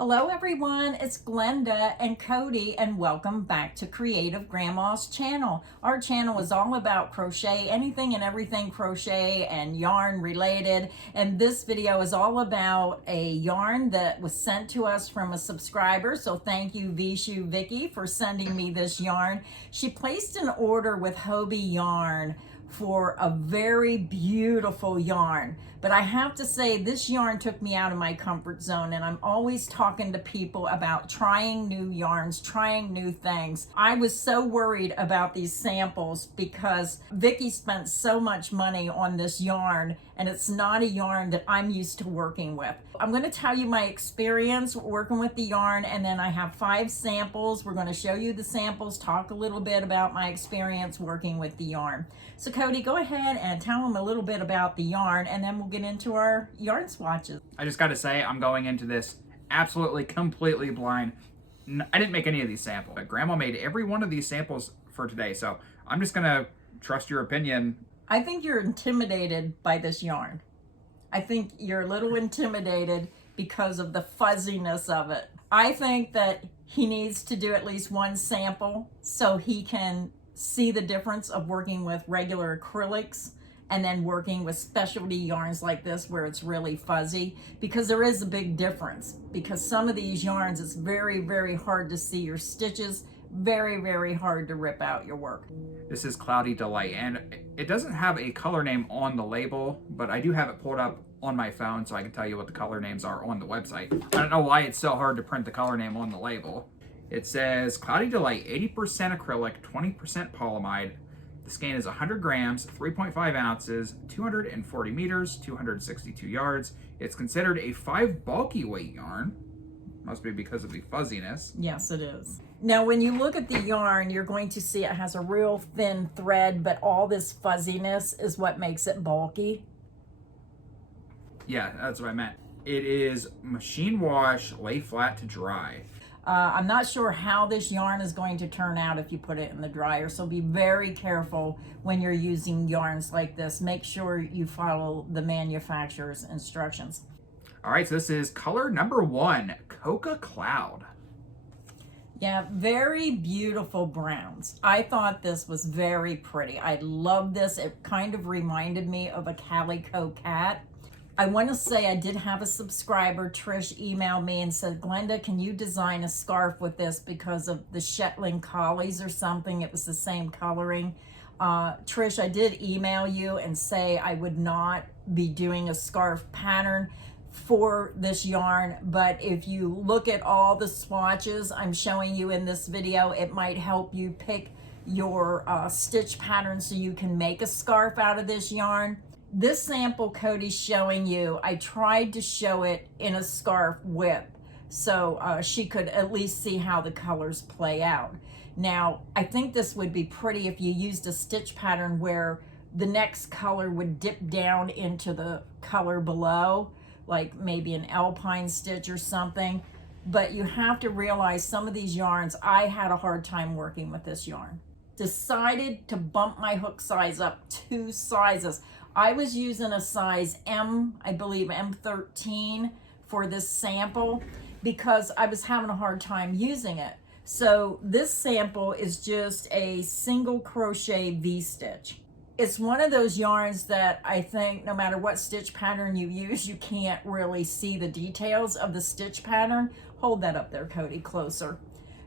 Hello everyone, it's Glenda and Cody and welcome back to Creative Grandma's channel. Our channel is all about crochet, anything and everything crochet and yarn related. And this video is all about a yarn that was sent to us from a subscriber. So thank you Vishu Vicky for sending me this yarn. She placed an order with Hobbii yarn for a very beautiful yarn. But I have to say, this yarn took me out of my comfort zone, and I'm always talking to people about trying new yarns, trying new things. I was so worried about these samples because Vicky spent so much money on this yarn, and it's not a yarn that I'm used to working with. I'm going to tell you my experience working with the yarn, and then I have 5 samples. We're going to show you the samples, talk a little bit about my experience working with the yarn. So Cody, go ahead and tell them a little bit about the yarn, and then we'll get into our yarn swatches. I just got to say, I'm going into this absolutely, completely blind. I didn't make any of these samples. Grandma made every one of these samples for today, so I'm just going to trust your opinion. I think you're intimidated by this yarn. I think you're a little intimidated because of the fuzziness of it. I think that he needs to do at least one sample so he can see the difference of working with regular acrylics and then working with specialty yarns like this where it's really fuzzy, because there is a big difference. Because some of these yarns, it's very, very hard to see your stitches, very, very hard to rip out your work. This is Cloudy Delight, and it doesn't have a color name on the label, but I do have it pulled up on my phone so I can tell you what the color names are on the website. I don't know why it's so hard to print the color name on the label. It says Cloudy Delight, 80% acrylic, 20% polyamide. The skein is 100 grams, 3.5 ounces, 240 meters, 262 yards. It's considered a 5 bulky weight yarn. Must be because of the fuzziness. Yes, it is. Now, when you look at the yarn, you're going to see it has a real thin thread, but all this fuzziness is what makes it bulky. Yeah, that's what I meant. It is machine wash, lay flat to dry. I'm not sure how this yarn is going to turn out if you put it in the dryer, so be very careful when you're using yarns like this. Make sure you follow the manufacturer's instructions. All right, so this is color number 1, Coca Cloud. Yeah, very beautiful browns. I thought this was very pretty. I love this. It kind of reminded me of a calico cat. I want to say I did have a subscriber, Trish, email me and said, Glenda, can you design a scarf with this because of the Shetland collies or something? It was the same coloring. Trish, I did email you and say I would not be doing a scarf pattern for this yarn, but if you look at all the swatches I'm showing you in this video, it might help you pick your stitch pattern so you can make a scarf out of this yarn. This sample Cody's showing you, I tried to show it in a scarf whip so she could at least see how the colors play out. Now, I think this would be pretty if you used a stitch pattern where the next color would dip down into the color below, like maybe an alpine stitch or something. But you have to realize some of these yarns, I had a hard time working with this yarn. Decided to bump my hook size up 2 sizes. I was using a size M, I believe M13 for this sample because I was having a hard time using it. So this sample is just a single crochet V-stitch. It's one of those yarns that I think no matter what stitch pattern you use, you can't really see the details of the stitch pattern. Hold that up there, Cody, closer.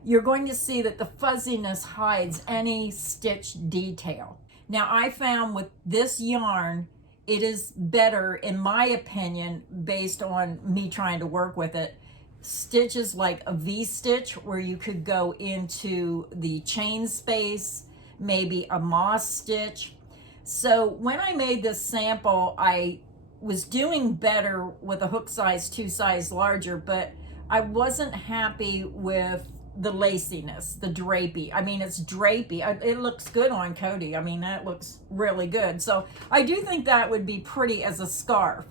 You're going to see that the fuzziness hides any stitch detail. Now, I found with this yarn, it is better, in my opinion, based on me trying to work with it, stitches like a V-stitch where you could go into the chain space, maybe a moss stitch. So when I made this sample, I was doing better with a hook size 2 size larger, but I wasn't happy with the laciness, the drapey. I mean, it's drapey. It looks good on Cody. I mean, that looks really good. So I do think that would be pretty as a scarf.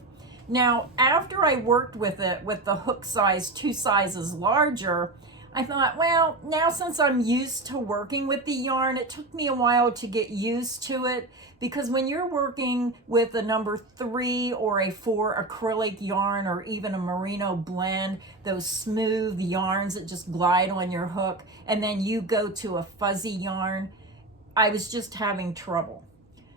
Now, after I worked with it with the hook size 2 sizes larger, I thought, well, now since I'm used to working with the yarn, it took me a while to get used to it, because when you're working with a number 3 or a 4 acrylic yarn, or even a merino blend, those smooth yarns that just glide on your hook, and then you go to a fuzzy yarn, I was just having trouble.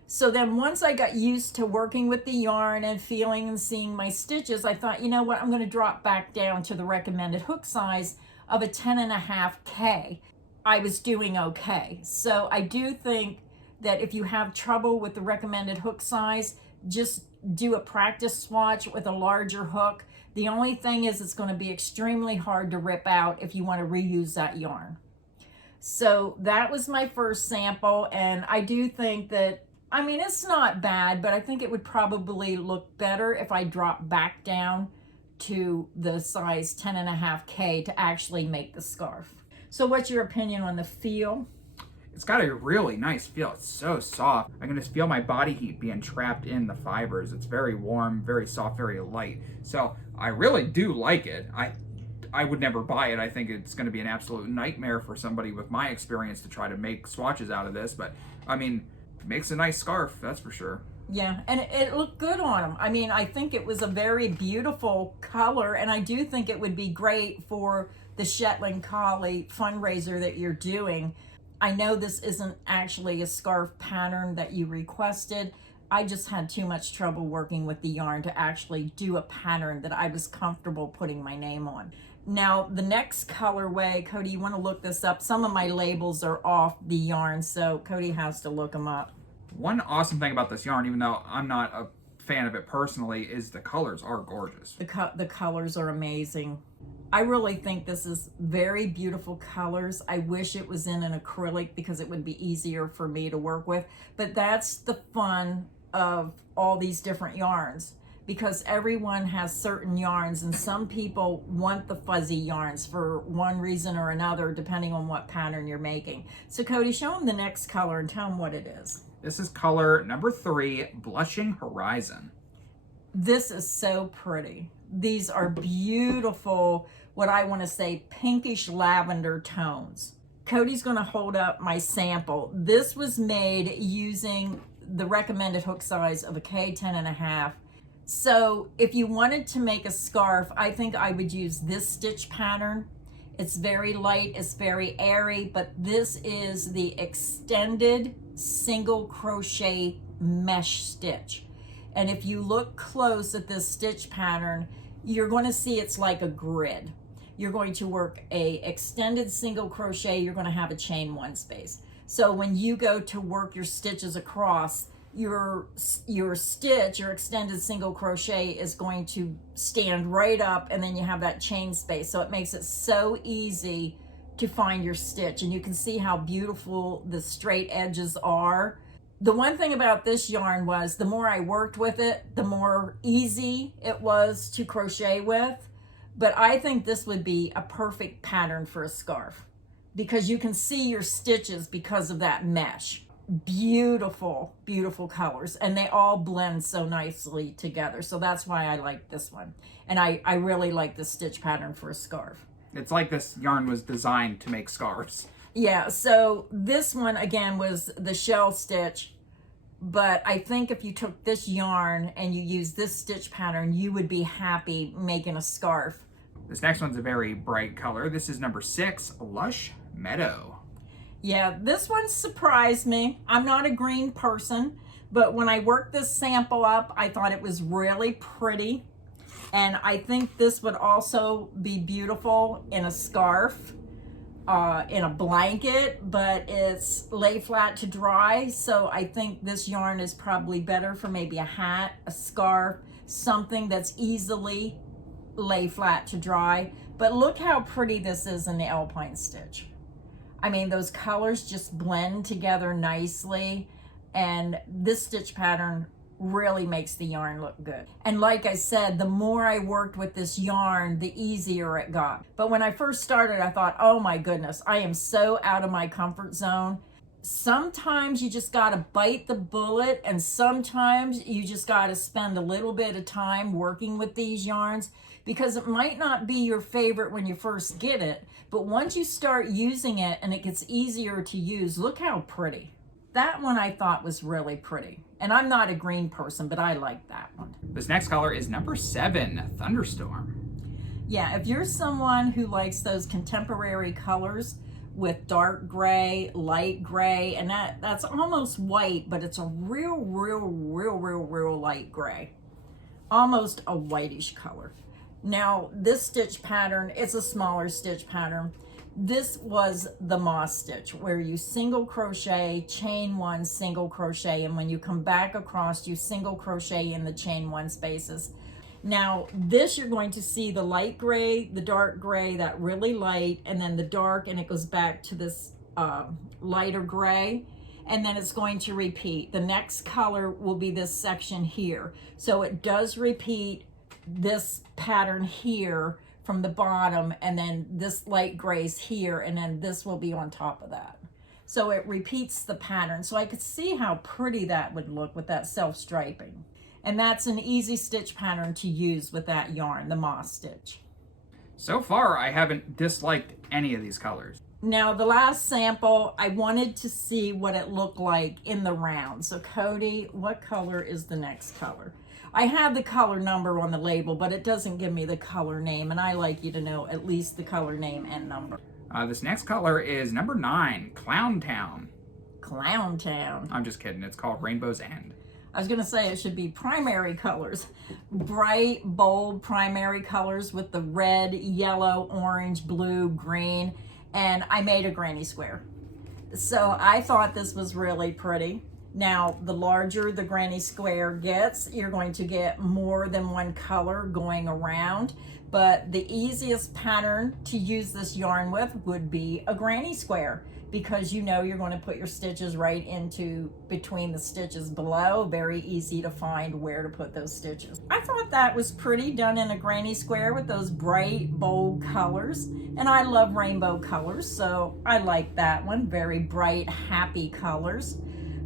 So then once I got used to working with the yarn and feeling and seeing my stitches, I thought, you know what, I'm going to drop back down to the recommended hook size of a 10.5K. I was doing okay. So I do think that if you have trouble with the recommended hook size, just do a practice swatch with a larger hook. The only thing is it's going to be extremely hard to rip out if you want to reuse that yarn. So that was my first sample, and I do think that, I mean, it's not bad, but I think it would probably look better if I dropped back down to the size 10.5K to actually make the scarf. So what's your opinion on the feel? It's got a really nice feel. It's so soft. I can just feel my body heat being trapped in the fibers. It's very warm, very soft, very light. So I really do like it. I would never buy it. I think it's going to be an absolute nightmare for somebody with my experience to try to make swatches out of this. But I mean, it makes a nice scarf, that's for sure. Yeah, and it looked good on them. I mean, I think it was a very beautiful color, and I do think it would be great for the Shetland Collie fundraiser that you're doing. I know this isn't actually a scarf pattern that you requested. I just had too much trouble working with the yarn to actually do a pattern that I was comfortable putting my name on. Now, the next colorway, Cody, you want to look this up? Some of my labels are off the yarn, so Cody has to look them up. One awesome thing about this yarn, even though I'm not a fan of it personally, is the colors are gorgeous. The colors are amazing. I really think this is very beautiful colors. I wish it was in an acrylic because it would be easier for me to work with. But that's the fun of all these different yarns, because everyone has certain yarns, and some people want the fuzzy yarns for one reason or another, depending on what pattern you're making. So Cody, show them the next color and tell them what it is. This is color number 3, Blushing Horizon. This is so pretty. These are beautiful, what I want to say, pinkish lavender tones. Cody's going to hold up my sample. This was made using the recommended hook size of a K10.5. So if you wanted to make a scarf, I think I would use this stitch pattern. It's very light, it's very airy, but this is the extended single crochet mesh stitch. And if you look close at this stitch pattern, you're going to see it's like a grid. You're going to work a extended single crochet, you're going to have a chain 1 space. So when you go to work your stitches across, your stitch, your extended single crochet is going to stand right up, and then you have that chain space. So it makes it so easy to find your stitch, and you can see how beautiful the straight edges are. The one thing about this yarn was the more I worked with it, the more easy it was to crochet with. But I think this would be a perfect pattern for a scarf because you can see your stitches because of that mesh. Beautiful, beautiful colors, and they all blend so nicely together. So that's why I like this one. And I really like the stitch pattern for a scarf. It's like this yarn was designed to make scarves. Yeah, so this one again was the shell stitch, but I think if you took this yarn and you use this stitch pattern, you would be happy making a scarf. This next one's a very bright color. This is number 6, Lush Meadow. Yeah, this one surprised me. I'm not a green person, but when I worked this sample up, I thought it was really pretty. And I think this would also be beautiful in a scarf, in a blanket, but it's lay flat to dry. So I think this yarn is probably better for maybe a hat, a scarf, something that's easily lay flat to dry. But look how pretty this is in the alpine stitch. I mean, those colors just blend together nicely, and this stitch pattern really makes the yarn look good. And like I said, the more I worked with this yarn, the easier it got. But when I first started, I thought, oh my goodness, I am so out of my comfort zone. Sometimes you just gotta bite the bullet, and sometimes you just gotta spend a little bit of time working with these yarns, because it might not be your favorite when you first get it, but once you start using it and it gets easier to use, look how pretty. That one I thought was really pretty. And I'm not a green person, but I like that one. This next color is number 7, Thunderstorm. Yeah, if you're someone who likes those contemporary colors with dark gray, light gray, and that's almost white, but it's a real light gray. Almost a whitish color. Now, this stitch pattern, it's a smaller stitch pattern. This was the moss stitch, where you single crochet, chain 1, single crochet, and when you come back across, you single crochet in the chain 1 spaces. Now, this you're going to see the light gray, the dark gray, that really light, and then the dark, and it goes back to this lighter gray, and then it's going to repeat. The next color will be this section here. So it does repeat this pattern here from the bottom, and then this light gray's here, and then this will be on top of that. So it repeats the pattern. So I could see how pretty that would look with that self-striping. And that's an easy stitch pattern to use with that yarn, the moss stitch. So far, I haven't disliked any of these colors. Now, the last sample, I wanted to see what it looked like in the round. So Cody, what color is the next color? I have the color number on the label, but it doesn't give me the color name, and I like you to know at least the color name and number. This next color is number 9, Clown Town. Clown Town. I'm just kidding. It's called Rainbow's End. I was going to say it should be primary colors. Bright, bold primary colors with the red, yellow, orange, blue, green, and I made a granny square. So I thought this was really pretty. Now, the larger the granny square gets, you're going to get more than one color going around, but the easiest pattern to use this yarn with would be a granny square, because you know you're going to put your stitches right into between the stitches below. Very easy to find where to put those stitches. I thought that was pretty, done in a granny square with those bright, bold colors. And I love rainbow colors, so I like that one. Very bright, happy colors.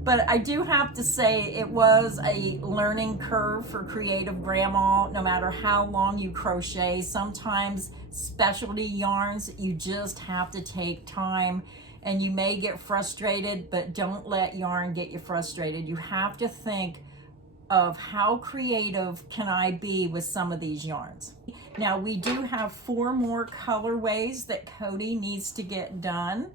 But I do have to say it was a learning curve for Creative Grandma. No matter how long you crochet, sometimes specialty yarns, you just have to take time. And you may get frustrated, but don't let yarn get you frustrated. You have to think of how creative can I be with some of these yarns. Now, we do have 4 more colorways that Cody needs to get done.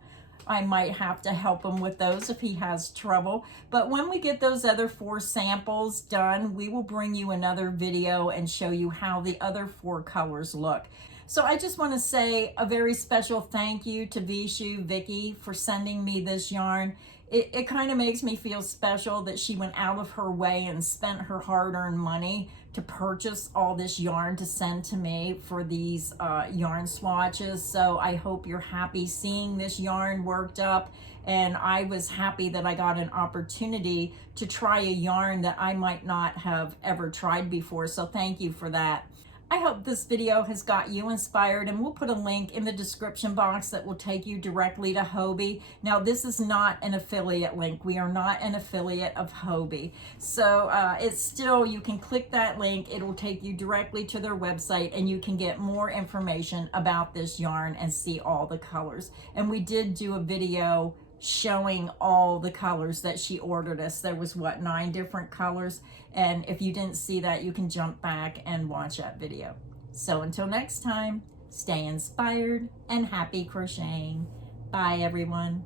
I might have to help him with those if he has trouble. But when we get those other 4 samples done, we will bring you another video and show you how the other 4 colors look. So I just want to say a very special thank you to Vishu, Vicky, for sending me this yarn. It kind of makes me feel special that she went out of her way and spent her hard-earned money to purchase all this yarn to send to me for these yarn swatches. So I hope you're happy seeing this yarn worked up. And I was happy that I got an opportunity to try a yarn that I might not have ever tried before. So thank you for that. I hope this video has got you inspired, and we'll put a link in the description box that will take you directly to Hobbii. Now, this is not an affiliate link. We are not an affiliate of Hobbii. So it's still, you can click that link. It will take you directly to their website, and you can get more information about this yarn and see all the colors. And we did do a video showing all the colors that she ordered us. There was, what, 9 different colors? And if you didn't see that, you can jump back and watch that video. So until next time, stay inspired and happy crocheting. Bye, everyone.